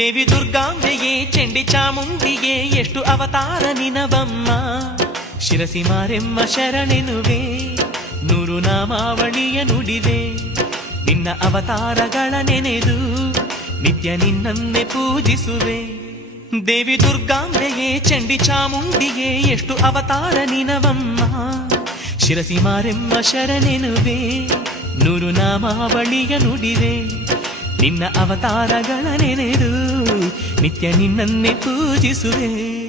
ದೇವಿ ದುರ್ಗಾಂಬೆಯೇ ಚಂಡಿ ಚಾಮುಂಡಿಗೆ ಎಷ್ಟು ಅವತಾರ ನಿನವಮ್ಮ. ಶಿರಸಿ ಮಾರೆಮ್ಮ ಶರಣೆನುವೆ, ನೂರು ನಾಮಾವಳಿಯ ನುಡಿದೆ. ನಿನ್ನ ಅವತಾರಗಳ ನೆನೆದು ನಿತ್ಯ ನಿನ್ನನ್ನೇ ಪೂಜಿಸುವೆ. ದೇವಿ ದುರ್ಗಾಂಬೆಯೇ ಚಂಡಿ ಚಾಮುಂಡಿಗೆ ಎಷ್ಟು ಅವತಾರ ನಿನವಮ್ಮ. ಶಿರಸಿ ಮಾರೆಮ್ಮ ಶರಣೆನುವೆ, ನೂರು ನಾಮಾವಳಿಯ ನುಡಿದೆ. ನಿನ್ನ ಅವತಾರಗಳ ನೆನೆದು ನಿತ್ಯ ನಿನ್ನನ್ನೇ ಪೂಜಿಸುವೆ.